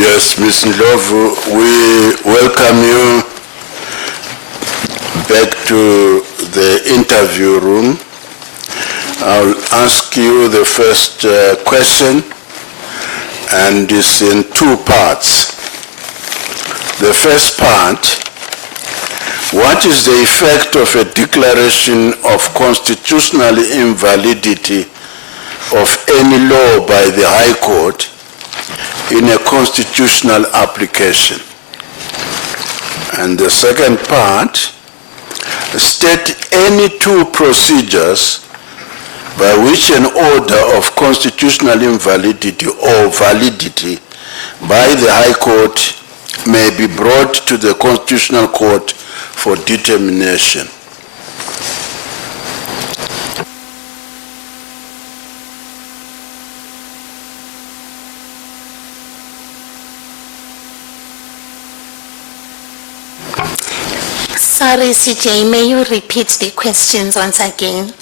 Yes, Ms. Ndlovu, we welcome you back to the interview room. I'll ask you the first question, and it's in two parts. The first part, what is the effect of a declaration of constitutional invalidity of any law by the High Court in a constitutional application? And the second part, state any two procedures by which an order of constitutional invalidity or validity by the High Court may be brought to the Constitutional Court for determination. Sorry, CJ, may you repeat the questions once again?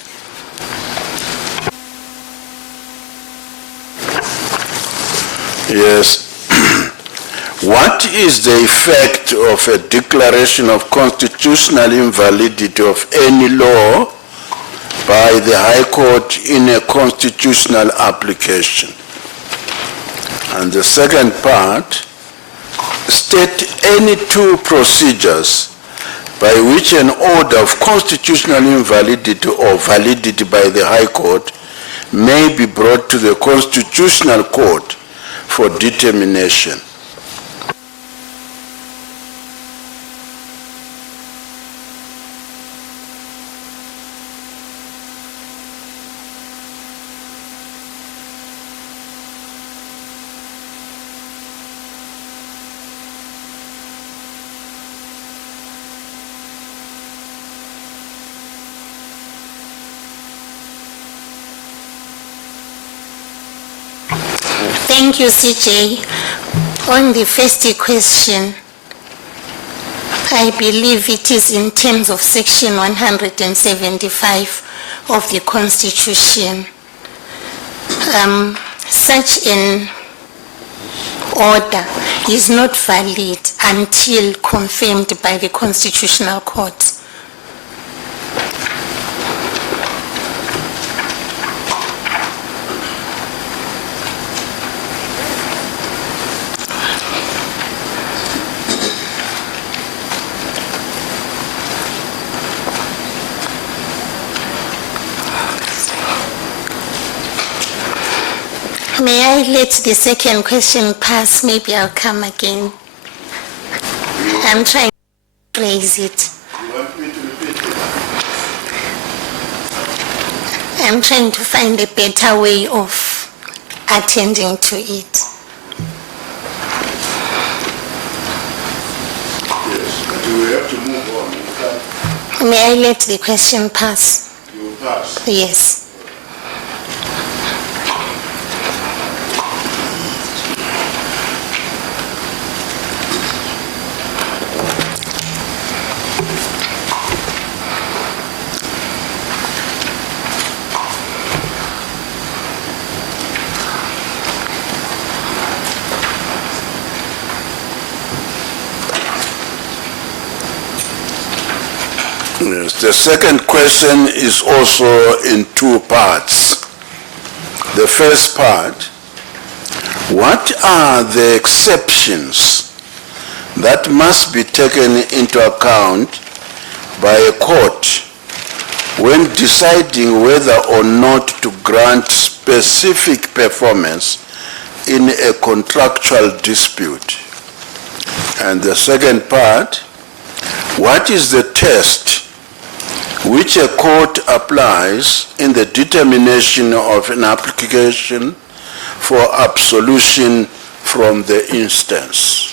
Yes. What is the effect of a declaration of constitutional invalidity of any law by the High Court in a constitutional application? And the second part, state any two procedures by which an order of constitutional invalidity or validity by the High Court may be brought to the Constitutional Court for determination. Thank you, CJ. On the first question, I believe it is in terms of Section 175 of the Constitution. Such an order is not valid until confirmed by the Constitutional Court. May I let the second question pass? Maybe I'll come again. I'm trying to raise it. You want me to repeat it? I'm trying to find a better way of attending to it. Yes, but we have to move on. May I let the question pass? You will pass. Yes. Yes, the second question is also in two parts. The first part, what are the exceptions that must be taken into account by a court when deciding whether or not to grant specific performance in a contractual dispute? And the second part, what is the test which a court applies in the determination of an application for absolution from the instance?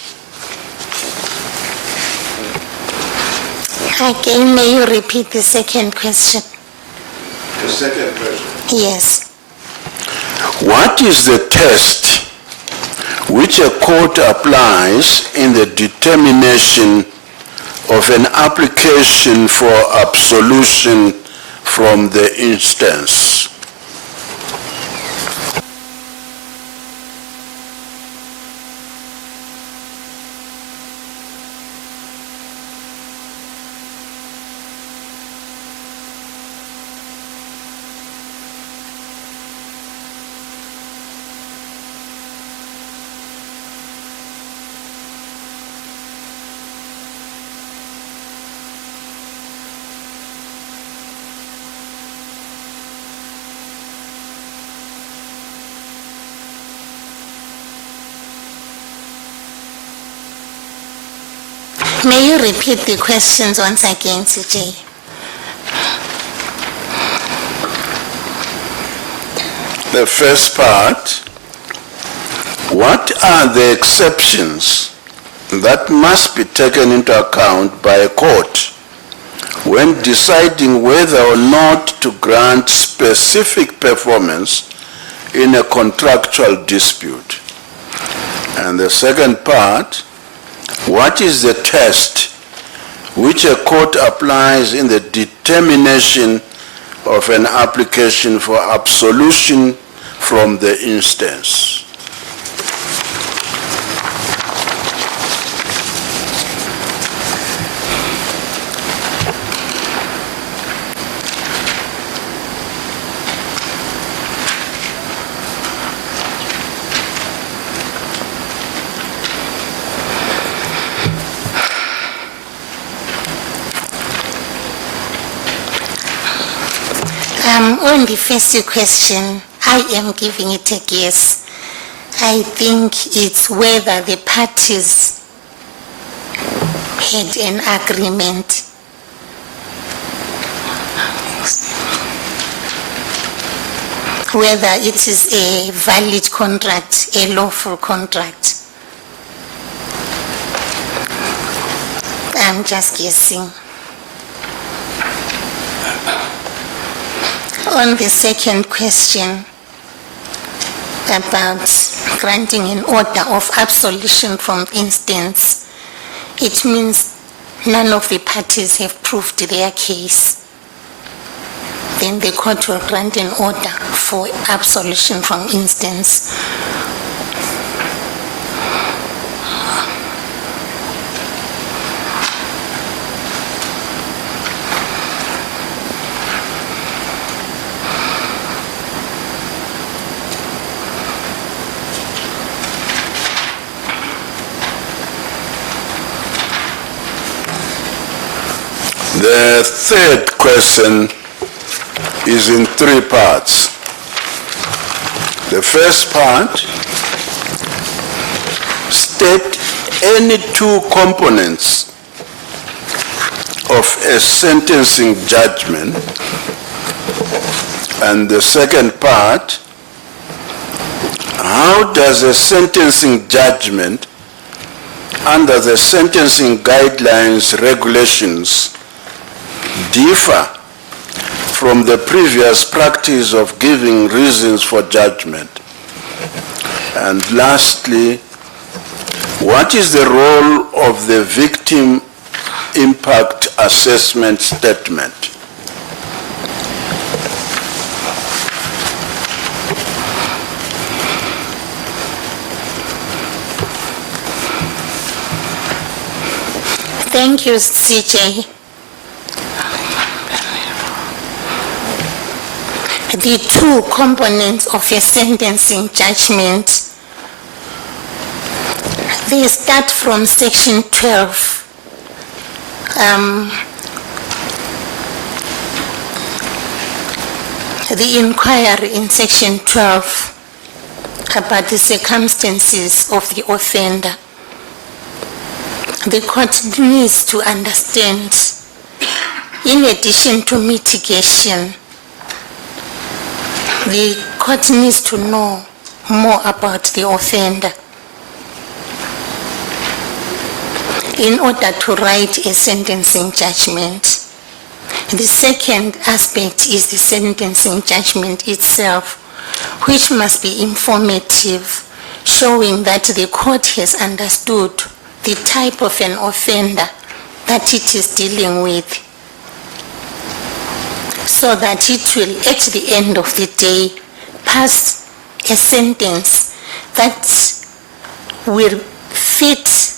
Again, may you repeat the second question? The second question. Yes. What is the test which a court applies in the determination of an application for absolution from the instance? May you repeat the questions once again, CJ? The first part, what are the exceptions that must be taken into account by a court when deciding whether or not to grant specific performance in a contractual dispute? And the second part, what is the test which a court applies in the determination of an application for absolution from the instance? On the first question, I am giving it a guess. I think it's whether the parties had an agreement. Whether it is a valid contract, a lawful contract. I'm just guessing. On the second question about granting an order of absolution from instance, it means none of the parties have proved their case. Then the court will grant an order for absolution from instance. The third question is in three parts. The first part, state any two components of a sentencing judgment. And the second part, how does a sentencing judgment under the sentencing guidelines regulations differ from the previous practice of giving reasons for judgment? And lastly, what is the role of the victim impact assessment statement? Thank you, CJ. The two components of a sentencing judgment, they start from section 12. The inquiry in section 12 about the circumstances of the offender. The court needs to understand, in addition to mitigation, the court needs to know more about the offender in order to write a sentencing judgment. The second aspect is the sentencing judgment itself, which must be informative, showing that the court has understood the type of an offender that it is dealing with, so that it will, at the end of the day, pass a sentence that will fit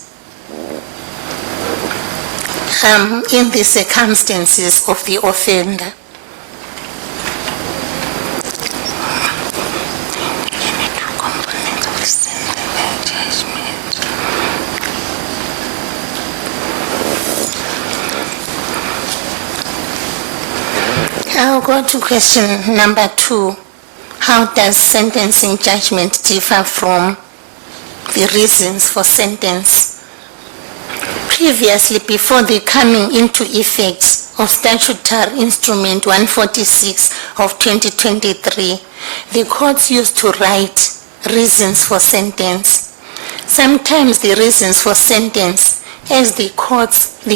in the circumstances of the offender. I'll go to question number 2. How does sentencing judgment differ from the reasons for sentence? Previously, before the coming into effect of Statutory Instrument 146 of 2023, the courts used to write reasons for sentence. Sometimes the reasons for sentence, as the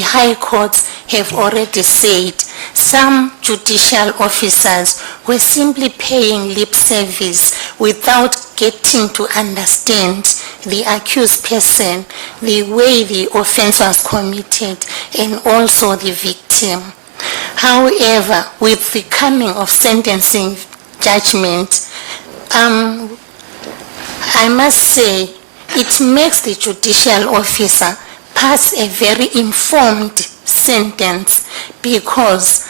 high courts have already said, some judicial officers were simply paying lip service without getting to understand the accused person, the way the offense was committed, and also the victim. However, with the coming of sentencing judgment, I must say it makes the judicial officer pass a very informed sentence, because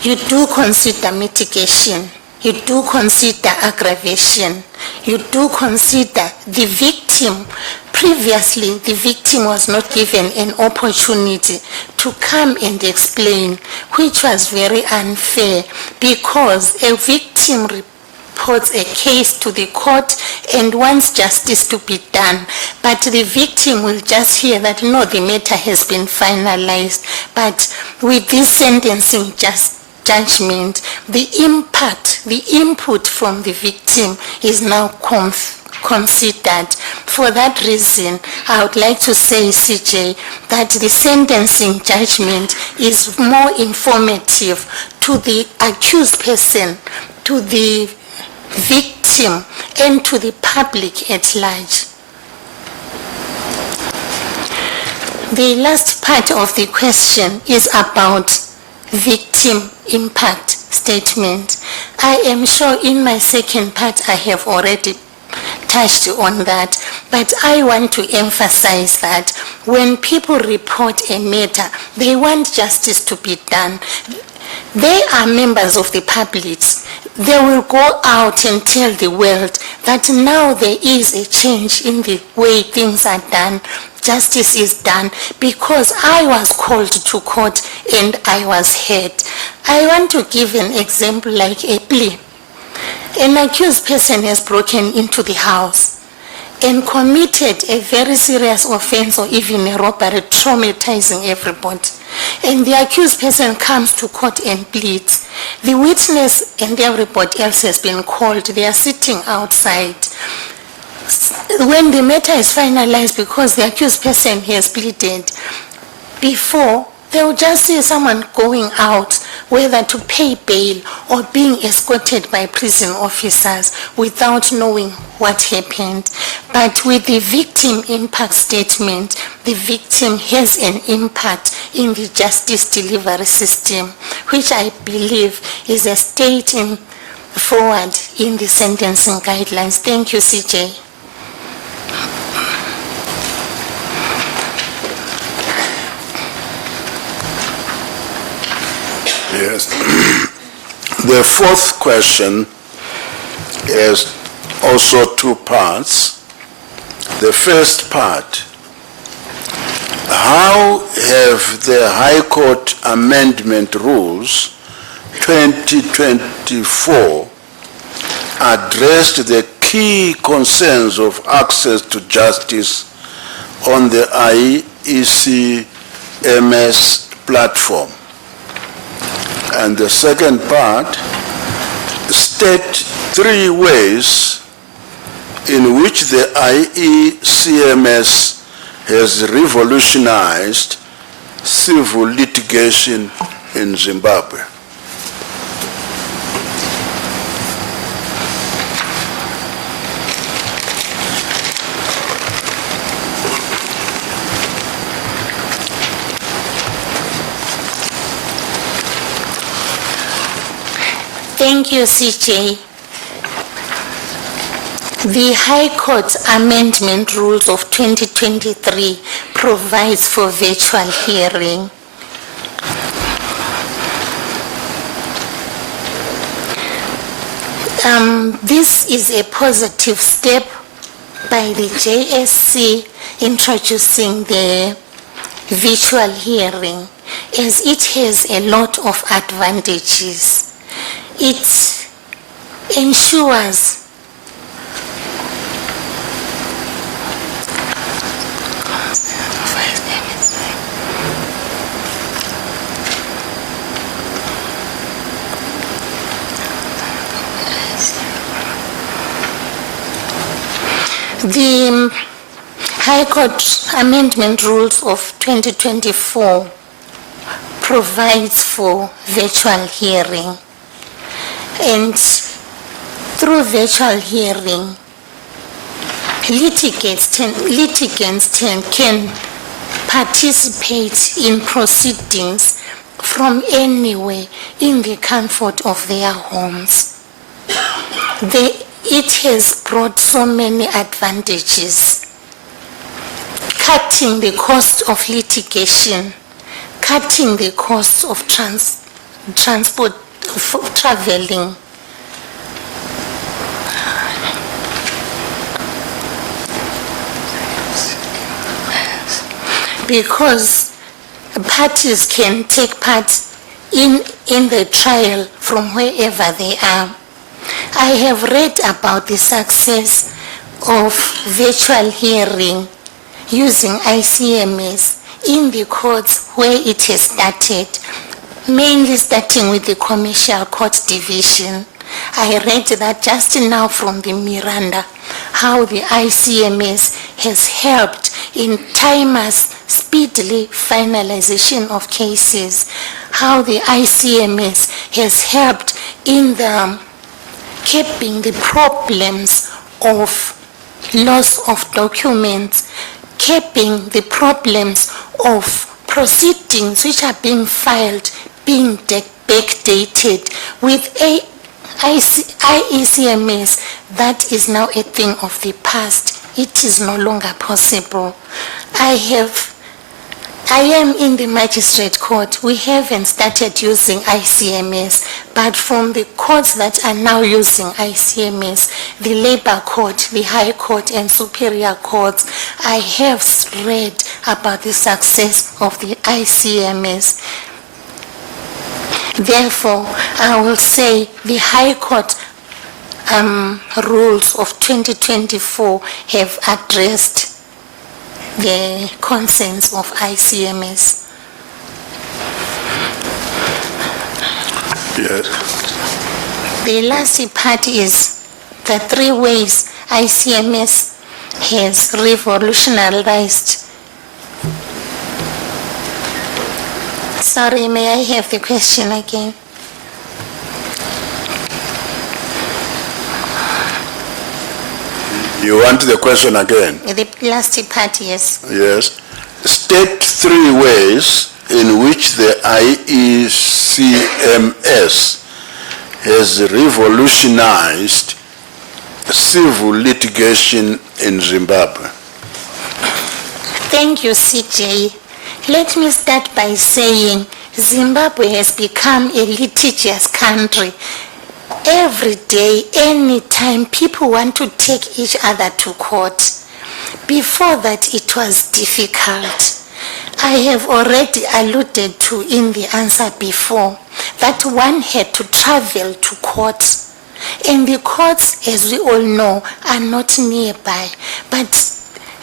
you do consider mitigation, you do consider aggravation, you do consider the victim. Previously, the victim was not given an opportunity to come and explain, which was very unfair, because a victim reports a case to the court and wants justice to be done, but the victim will just hear that no, the matter has been finalized. But with this sentencing judgment, the impact, the input from the victim is now considered. For that reason, I would like to say, CJ, that the sentencing judgment is more informative to the accused person, to the victim, and to the public at large. The last part of the question is about victim impact statement. I am sure in my second part I have already touched on that, but I want to emphasize that when people report a matter, they want justice to be done. They are members of the public. They will go out and tell the world that now there is a change in the way things are done. Justice is done because I was called to court and I was heard. I want to give an example like a plea. An accused person has broken into the house and committed a very serious offense or even a robbery, traumatizing everybody. And the accused person comes to court and pleads. The witness and everybody else has been called. They are sitting outside. When the matter is finalized, because the accused person has pleaded, before they will just see someone going out, whether to pay bail or being escorted by prison officers without knowing what happened. But with the victim impact statement, the victim has an impact in the justice delivery system, which I believe is a stating forward in the sentencing guidelines. Thank you, CJ. Yes. The fourth question has also two parts. The first part: how have the High Court Amendment Rules 2024 addressed the key concerns of access to justice on the IECMS platform? And the second part: state 3 ways in which the IECMS has revolutionized civil litigation in Zimbabwe. Thank you, CJ. The High Court Amendment Rules of 2023 provides for virtual hearing. This is a positive step by the JSC introducing the virtual hearing, as it has a lot of advantages. It ensures The High Court Amendment Rules of 2024 provides for virtual hearing, and through virtual hearing, litigants can participate in proceedings from anywhere in the comfort of their homes. It has brought so many advantages: cutting the cost of litigation, cutting the cost of transport, traveling. Because parties can take part in the trial from wherever they are. I have read about the success of virtual hearing using ICMS in the courts where it has started, mainly starting with the Commercial Court Division. I read that just now from the Miranda, how the ICMS has helped in timely, speedily finalization of cases, how the ICMS has helped in the keeping the problems of loss of documents, keeping the problems of proceedings which are being filed, being backdated with IECMS. That is now a thing of the past. It is no longer possible. I am in the magistrate court. We haven't started using ICMS, but from the courts that are now using ICMS, the labor court, the high court and superior courts, I have read about the success of the ICMS. Therefore, I will say the High Court rules of 2024 have addressed the concerns of ICMS. Yes. The last part is the 3 ways ICMS has revolutionized. Sorry, may I have the question again? You want the question again? The last part, yes. Yes. State 3 ways in which the IECMS has revolutionized civil litigation in Zimbabwe. Thank you, CJ. Let me start by saying Zimbabwe has become a litigious country. Every day, anytime, people want to take each other to court. Before that, it was difficult. I have already alluded to in the answer before that one had to travel to court. And the courts, as we all know, are not nearby. But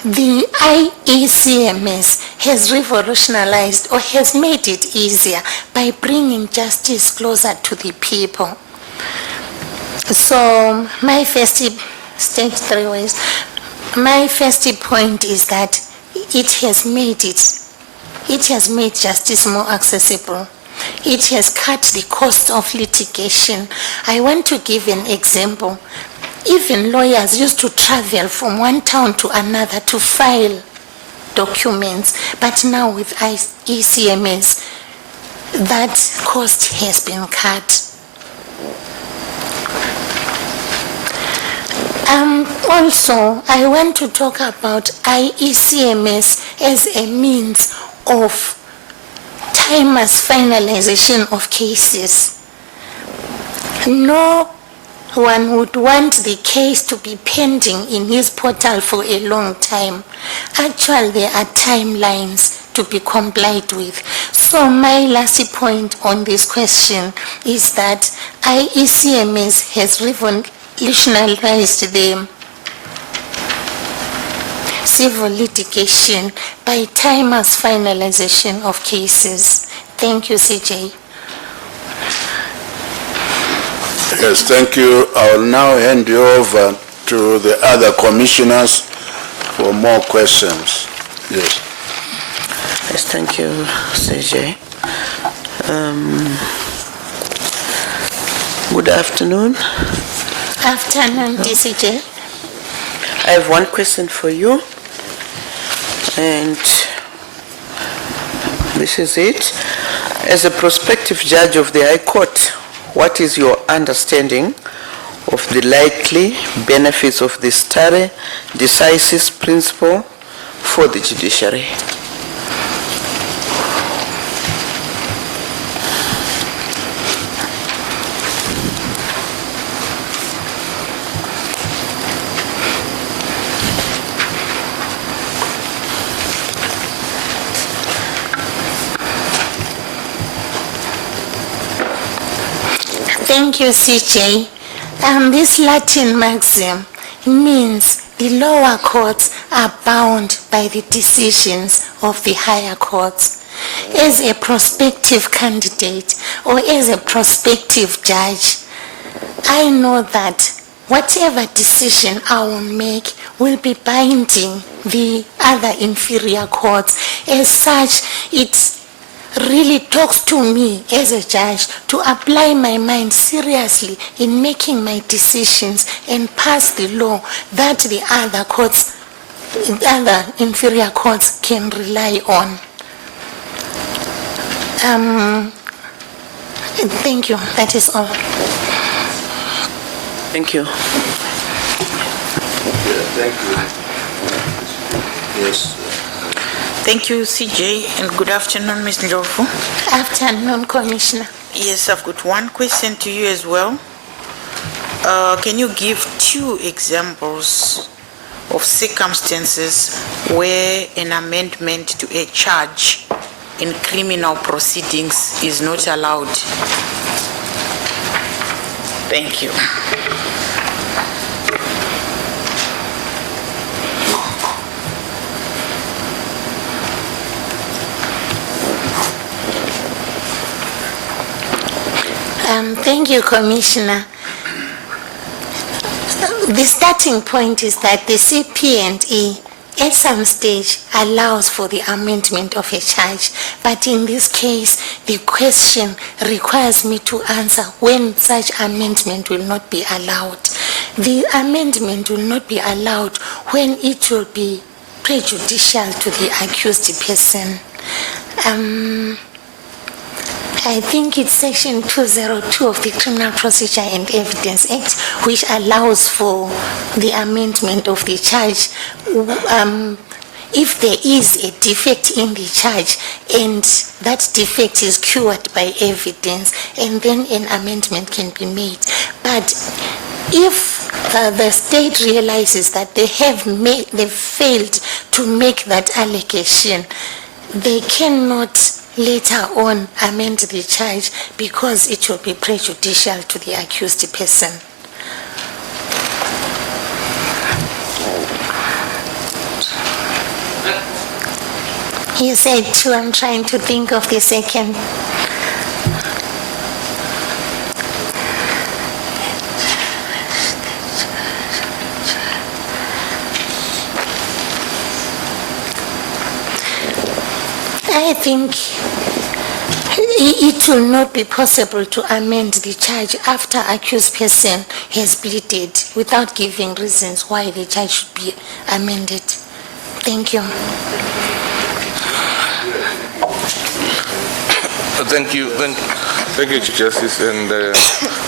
the IECMS has revolutionized or has made it easier by bringing justice closer to the people. So my first state 3 ways. My first point is that it has made justice more accessible. It has cut the cost of litigation. I want to give an example. Even lawyers used to travel from one town to another to file documents, but now with IECMS, that cost has been cut. Also, I want to talk about IECMS as a means of timeless finalization of cases. No one would want the case to be pending in his portal for a long time. Actually, there are timelines to be complied with. So my last point on this question is that IECMS has revolutionized the civil litigation by timeless finalization of cases. Thank you, CJ. Yes, thank you. I will now hand you over to the other commissioners for more questions. Yes. Yes, thank you, CJ. Good afternoon. Afternoon, DCJ. I have one question for you, and this is it. As a prospective judge of the High Court, what is your understanding of the likely benefits of the stare decisis principle for the judiciary? Thank you, CJ. This Latin maxim means the lower courts are bound by the decisions of the higher courts. As a prospective candidate or as a prospective judge, I know that whatever decision I will make will be binding the other inferior courts. As such, it really talks to me as a judge to apply my mind seriously in making my decisions and pass the law that the other courts, other inferior courts can rely on. Thank you. That is all. Thank you. Yeah, thank you. Yes. Thank you, CJ, and good afternoon, Ms. Ndlovu. Afternoon, Commissioner. Yes, I've got one question to you as well. Can you give 2 examples of circumstances where an amendment to a charge in criminal proceedings is not allowed? Thank you. Thank you, Commissioner. The starting point is that the CP&E at some stage allows for the amendment of a charge, but in this case, the question requires me to answer when such amendment will not be allowed. The amendment will not be allowed when it will be prejudicial to the accused person. I think it's section 202 of the Criminal Procedure and Evidence Act, which allows for the amendment of the charge if there is a defect in the charge and that defect is cured by evidence, and then an amendment can be made. But if the state realizes that they failed to make that allegation, they cannot later on amend the charge because it will be prejudicial to the accused person. You said 2, I'm trying to think of the second. I think it will not be possible to amend the charge after accused person has pleaded without giving reasons why the charge should be amended. Thank you. Thank you, Chief Justice, and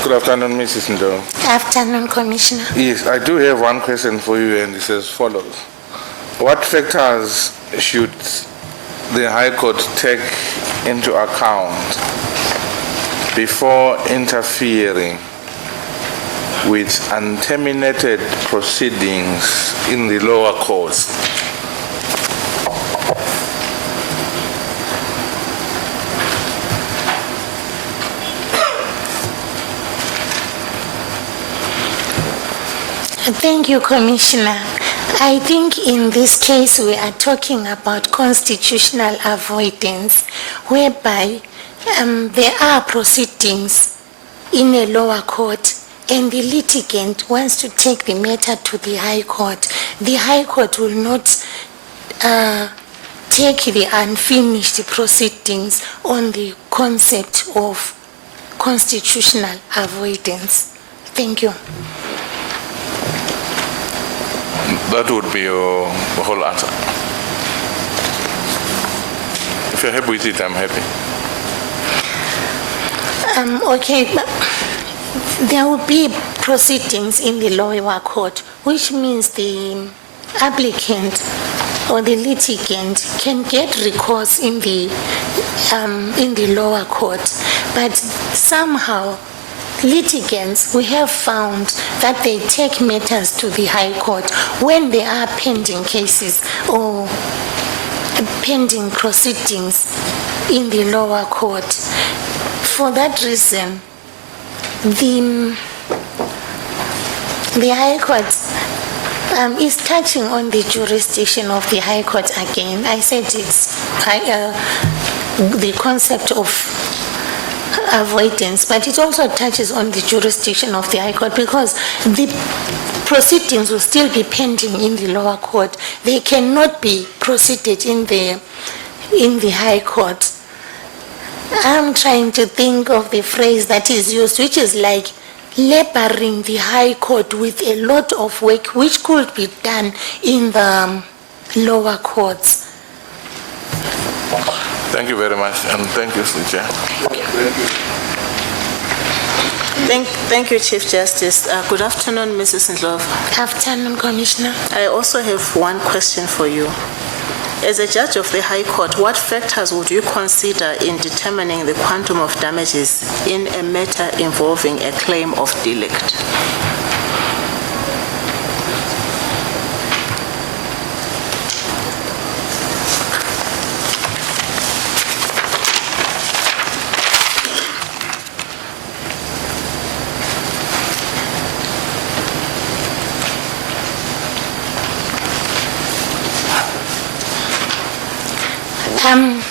good afternoon, Mrs. Ndlovu. Afternoon, Commissioner. Yes, I do have one question for you, and it's as follows. What factors should the High Court take into account before interfering with unterminated proceedings in the lower courts? Thank you, Commissioner. I think in this case we are talking about constitutional avoidance, whereby there are proceedings in a lower court and the litigant wants to take the matter to the High Court, the High Court will not take the unfinished proceedings on the concept of constitutional avoidance. Thank you. That would be your whole answer. If you're happy with it, I'm happy. Okay, but there will be proceedings in the lower court, which means the applicant or the litigant can get recourse in the lower court, but somehow litigants, we have found that they take matters to the High Court when there are pending cases or pending proceedings in the lower court. For that reason, the High Court is touching on the jurisdiction of the High Court again. I said it's the concept of avoidance, but it also touches on the jurisdiction of the High Court because the proceedings will still be pending in the lower court. They cannot be proceeded in the High Court. I'm trying to think of the phrase that is used, which is like laboring the High Court with a lot of work which could be done in the lower courts. Thank you very much, and thank you, Mr. Chair. Thank you, Chief Justice. Good afternoon, Mrs. Ndlovu. Afternoon, Commissioner. I also have one question for you. As a judge of the High Court, what factors would you consider in determining the quantum of damages in a matter involving a claim of derelict?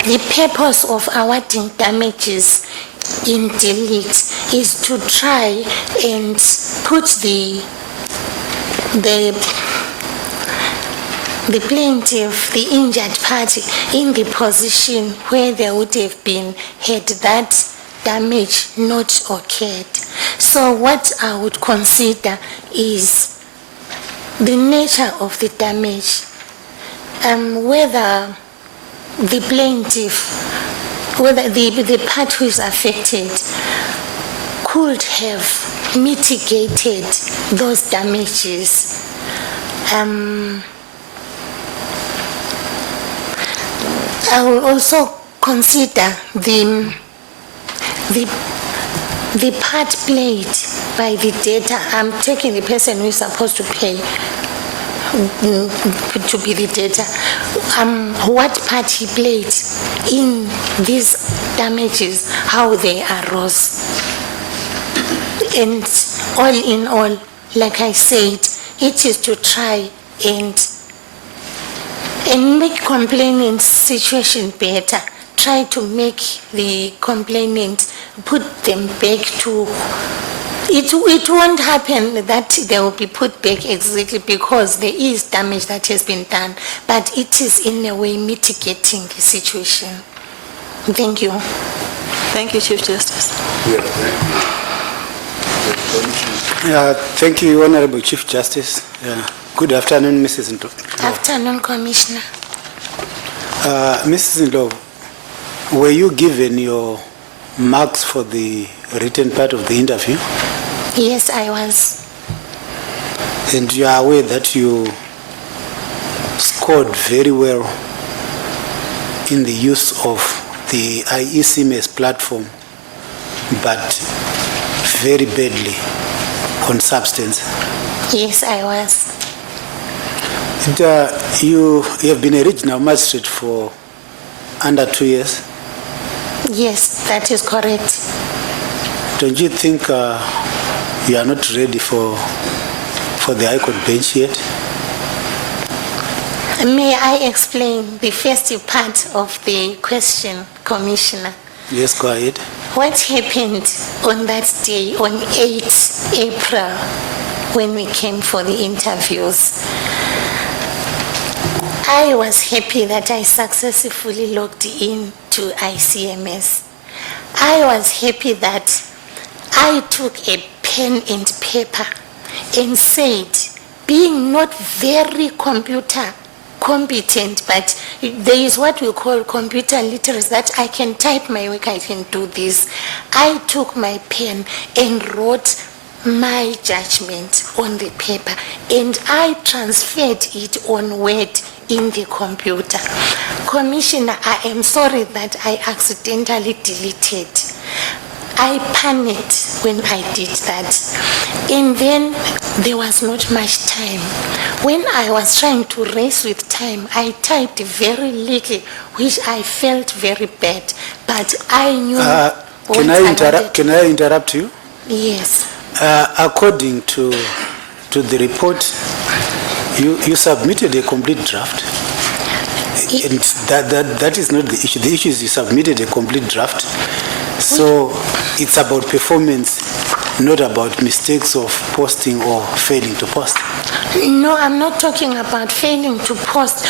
The purpose of awarding damages in derelict is to try and put the plaintiff, the injured party, in the position where they would have been had that damage not occurred. So what I would consider is the nature of the damage, whether the plaintiff, whether the party who is affected could have mitigated those damages. I will also consider the part played by the debtor. I'm taking the person who is supposed to pay to be the debtor, what part he played in these damages, how they arose. And all in all, like I said, it is to try and make complainant's situation better. Try to make the complainant, put them back to. It won't happen that they will be put back exactly because there is damage that has been done, but it is in a way mitigating the situation. Thank you. Thank you, Chief Justice. Thank you, Honorable Chief Justice. Good afternoon, Mrs. Ndlovu. Afternoon, Commissioner. Mrs. Ndlovu, were you given your marks for the written part of the interview? Yes, I was. And you are aware that you scored very well in the use of the IECMS platform, but very badly on substance. Yes, I was. And, you have been a regional magistrate for under 2 years? Yes, that is correct. Don't you think you are not ready for the High Court bench yet? May I explain the first part of the question, Commissioner? Yes, go ahead. What happened on that day, on 8 April, when we came for the interviews? I was happy that I successfully logged in to ICMS. I was happy that I took a pen and paper and said, being not very computer competent, but there is what we call computer literacy, that I can type my work, I can do this. I took my pen and wrote my judgment on the paper, and I transferred it on Word in the computer. Commissioner, I am sorry that I accidentally deleted. I panicked when I did that. And then there was not much time. When I was trying to race with time, I typed very little, which I felt very bad. But I knew Can I interrupt you? Yes. According to the report, you submitted a complete draft. And that is not the issue. The issue is you submitted a complete draft. So it's about performance, not about mistakes of posting or failing to post. No, I'm not talking about failing to post.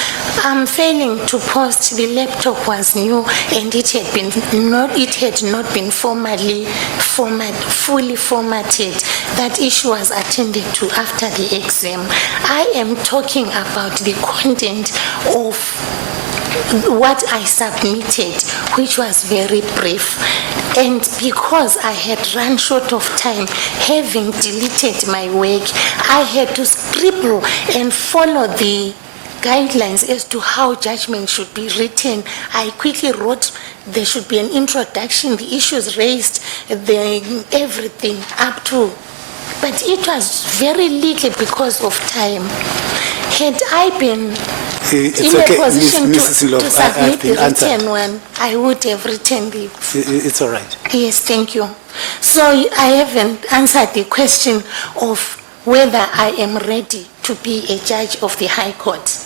I'm failing to post. The laptop was new and it had not been fully formatted. That issue was attended to after the exam. I am talking about the content of what I submitted, which was very brief. And because I had run short of time, having deleted my work, I had to scribble and follow the guidelines as to how judgment should be written. I quickly wrote there should be an introduction, the issues raised, everything up to. But it was very little because of time. Had I been in a position to submit the written one, I would have written the... It's all right. Yes, thank you. So I haven't answered the question of whether I am ready to be a judge of the High Court.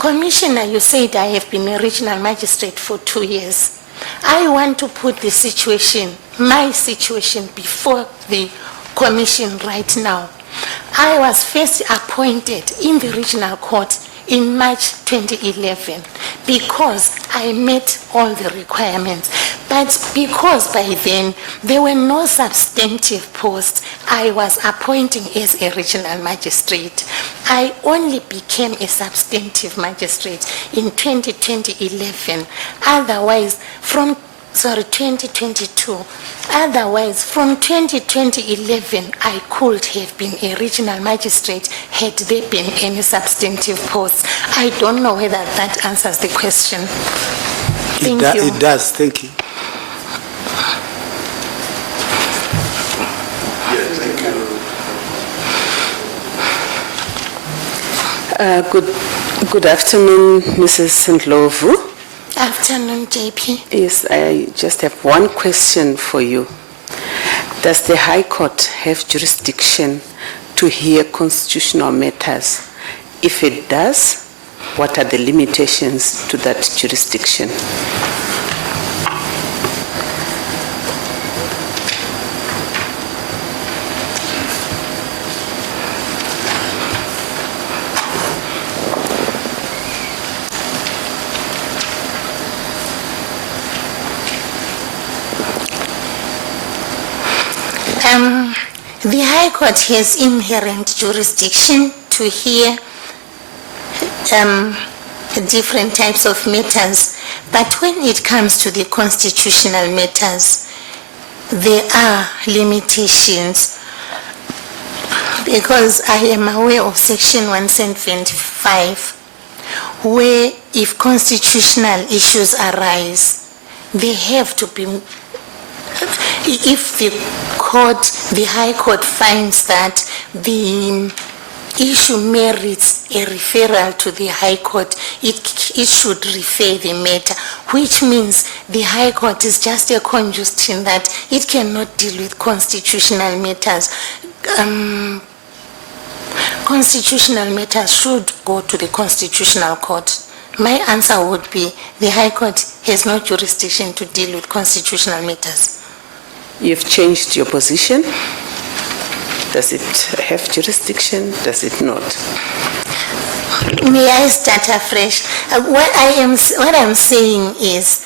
Commissioner, you said I have been a regional magistrate for 2 years. I want to put the situation, my situation, before the Commission right now. I was first appointed in the regional court in March 2011 because I met all the requirements. But because by then there were no substantive posts, I was appointing as a regional magistrate. I only became a substantive magistrate in 2011. Otherwise, from 2022. Otherwise, from 2011, I could have been a regional magistrate had there been any substantive posts. I don't know whether that answers the question. Thank you. It does. Thank you. Good afternoon, Mrs. Ndlovu. Afternoon, JP. Yes, I just have one question for you. Does the High Court have jurisdiction to hear constitutional matters? If it does, what are the limitations to that jurisdiction? The High Court has inherent jurisdiction to hear different types of matters, but when it comes to the constitutional matters, there are limitations because I am aware of Section 175, where if constitutional issues arise, they have to be... If the High Court finds that the issue merits a referral to the High Court, it should refer the matter, which means the High Court is just a conduit in that it cannot deal with constitutional matters. Constitutional matters should go to the Constitutional Court. My answer would be the High Court has no jurisdiction to deal with constitutional matters. You've changed your position. Does it have jurisdiction? Does it not? May I start afresh? What I'm saying is,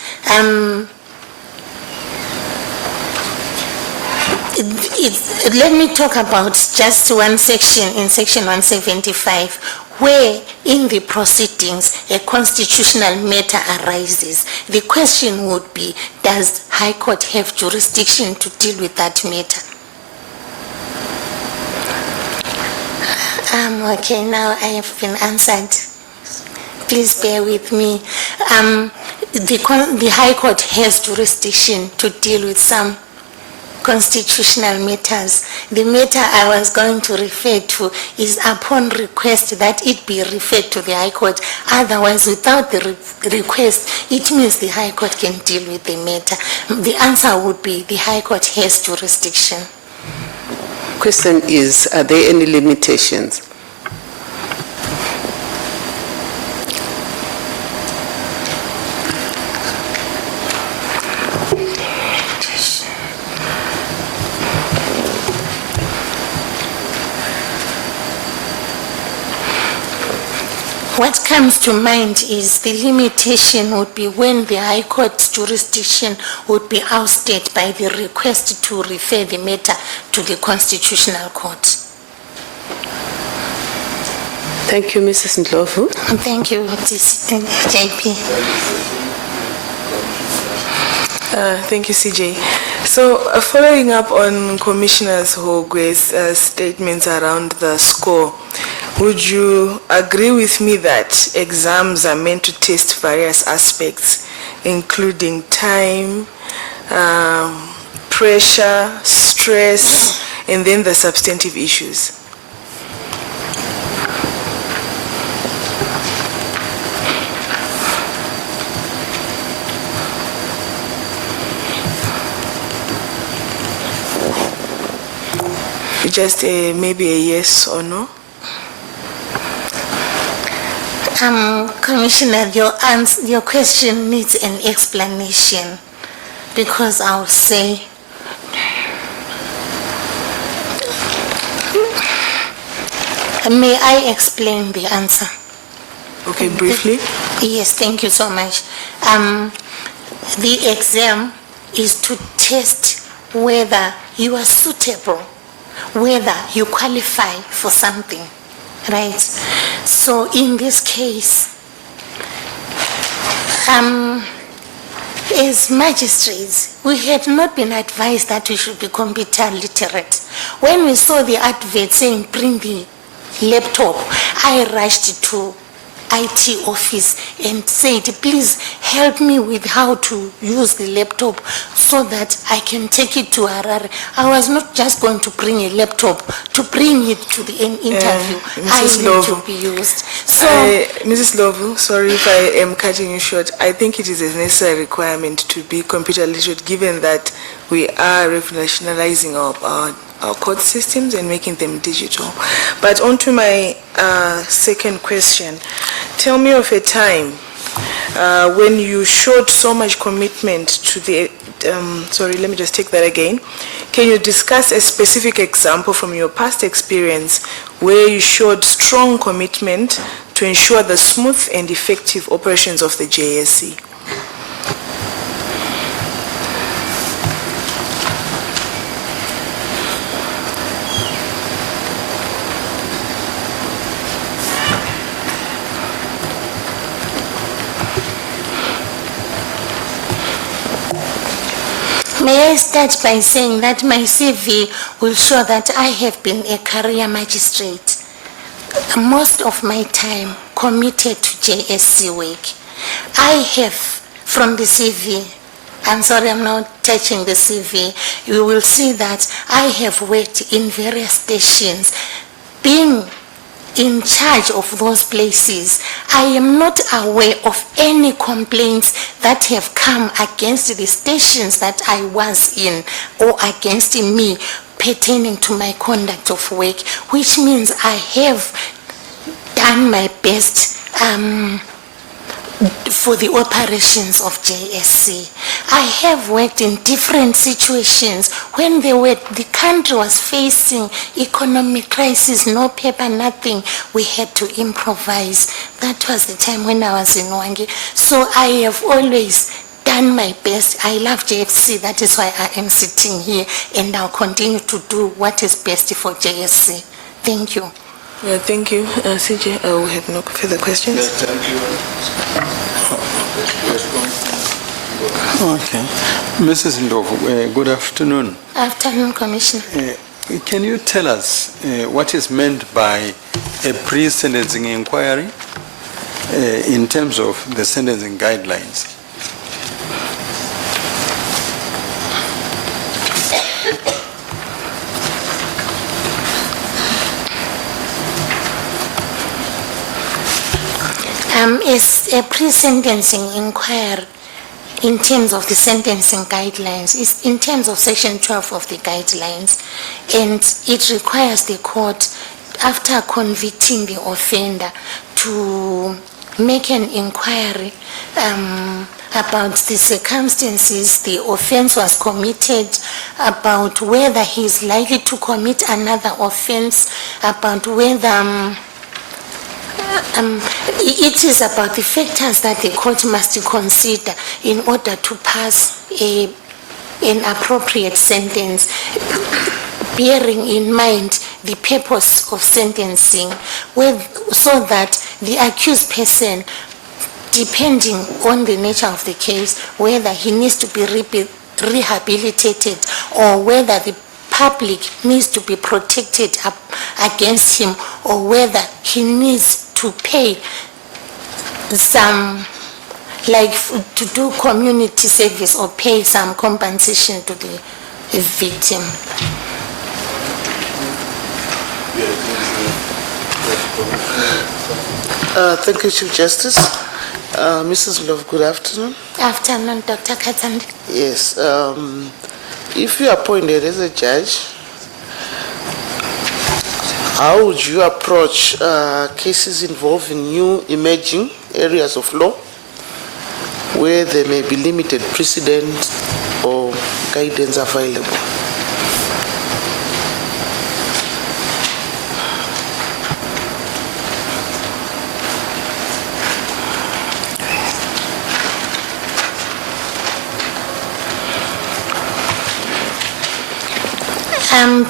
let me talk about just one section in section 175, where in the proceedings a constitutional matter arises. The question would be, does High Court have jurisdiction to deal with that matter? Okay, now I have been answered. Please bear with me. The High Court has jurisdiction to deal with some constitutional matters. The matter I was going to refer to is upon request that it be referred to the High Court. Otherwise, without the request, it means the High Court can deal with the matter. The answer would be the High Court has jurisdiction. Question is, are there any limitations? What comes to mind is the limitation would be when the High Court's jurisdiction would be ousted by the request to refer the matter to the Constitutional Court. Thank you, Mrs. Ndlovu. Thank you, JP. Thank you, CJ. So, following up on Commissioner Hogwe's statements around the score, would you agree with me that exams are meant to test various aspects, including time, pressure, stress, and then the substantive issues? Just maybe a yes or no? Commissioner, your question needs an explanation, because I'll say, may I explain the answer? Okay, briefly. Yes, thank you so much. The exam is to test whether you are suitable, whether you qualify for something. Right. So in this case, as magistrates, we had not been advised that we should be computer literate. When we saw the advert saying bring the laptop, I rushed to IT office and said, please help me with how to use the laptop so that I can take it to Harare. I was not just going to bring a laptop to bring it to the interview. I need to be used. So, Mrs. Ndlovu, sorry if I am cutting you short. I think it is a necessary requirement to be computer literate, given that we are revolutionizing our court systems and making them digital. But on to my second question. Tell me of a time when you showed so much commitment to the, sorry, let me just take that again. Can you discuss a specific example from your past experience where you showed strong commitment to ensure the smooth and effective operations of the JSC? may I start by saying that my CV will show that I have been a career magistrate. Most of my time committed to JSC work. I have, from the CV, I'm sorry, I'm not touching the CV, you will see that I have worked in various stations. Being in charge of those places, I am not aware of any complaints that have come against the stations that I was in or against me pertaining to my conduct of work, which means I have done my best for the operations of JSC. I have worked in different situations when the country was facing economic crisis, no paper, nothing. We had to improvise. That was the time when I was in Wangi. So I have always done my best. I love JFC. That is why I am sitting here, and I'll continue to do what is best for JSC. Thank you. Yeah, thank you. CJ, we have no further questions. Yes, thank you. Okay. Mrs. Ndlovu, good afternoon. Afternoon, Commissioner. Can you tell us what is meant by a pre-sentencing inquiry in terms of the sentencing guidelines? Is a pre-sentencing inquiry in terms of the sentencing guidelines, is in terms of section 12 of the guidelines, and it requires the court, after convicting the offender, to make an inquiry about the circumstances the offense was committed, about whether he is likely to commit another offense, about whether it is about the factors that the court must consider in order to pass an appropriate sentence, bearing in mind the purpose of sentencing, so that the accused person, depending on the nature of the case, whether he needs to be rehabilitated or whether the public needs to be protected against him, or whether he needs to pay some, like to do community service or pay some compensation to the victim. Thank you, Chief Justice. Mrs. Ndlovu, good afternoon. Afternoon, Dr. Katandi. Yes. If you are appointed as a judge, how would you approach cases involving new emerging areas of law where there may be limited precedent or guidance available?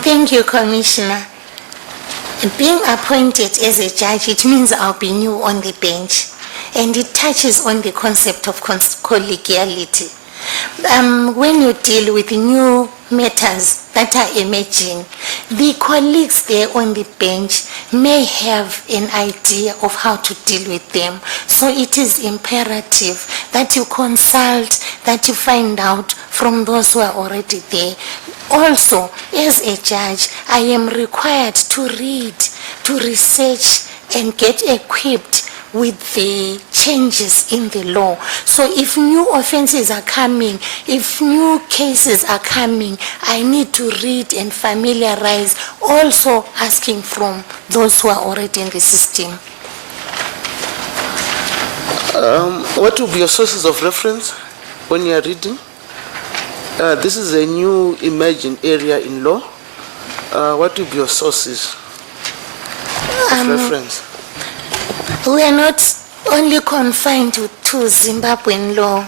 Thank you, Commissioner. Being appointed as a judge, it means I'll be new on the bench, and it touches on the concept of collegiality. When you deal with new matters that are emerging, the colleagues there on the bench may have an idea of how to deal with them. So it is imperative that you consult, that you find out from those who are already there. Also, as a judge, I am required to read, to research, and get equipped with the changes in the law. So if new offenses are coming, if new cases are coming, I need to read and familiarize, also asking from those who are already in the system. What will be your sources of reference when you are reading? This is a new emerging area in law. What will be your sources of reference? We are not only confined to Zimbabwean law.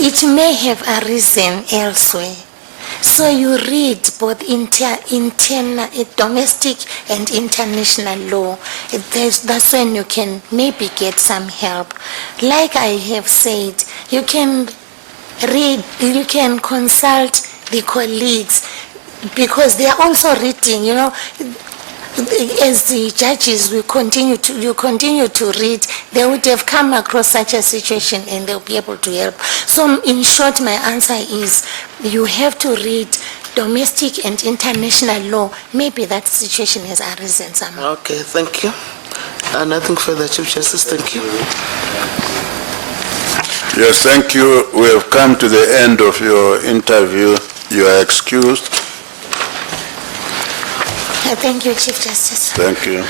It may have arisen elsewhere. So you read both domestic and international law. That's when you can maybe get some help. Like I have said, you can read, you can consult the colleagues, because they are also reading, you know. As the judges, you continue to read, they would have come across such a situation and they'll be able to help. So in short, my answer is you have to read domestic and international law. Maybe that situation has arisen somewhere. Okay, thank you. Nothing further, Chief Justice. Thank you. Yes, thank you. We have come to the end of your interview. You are excused. Thank you, Chief Justice. Thank you.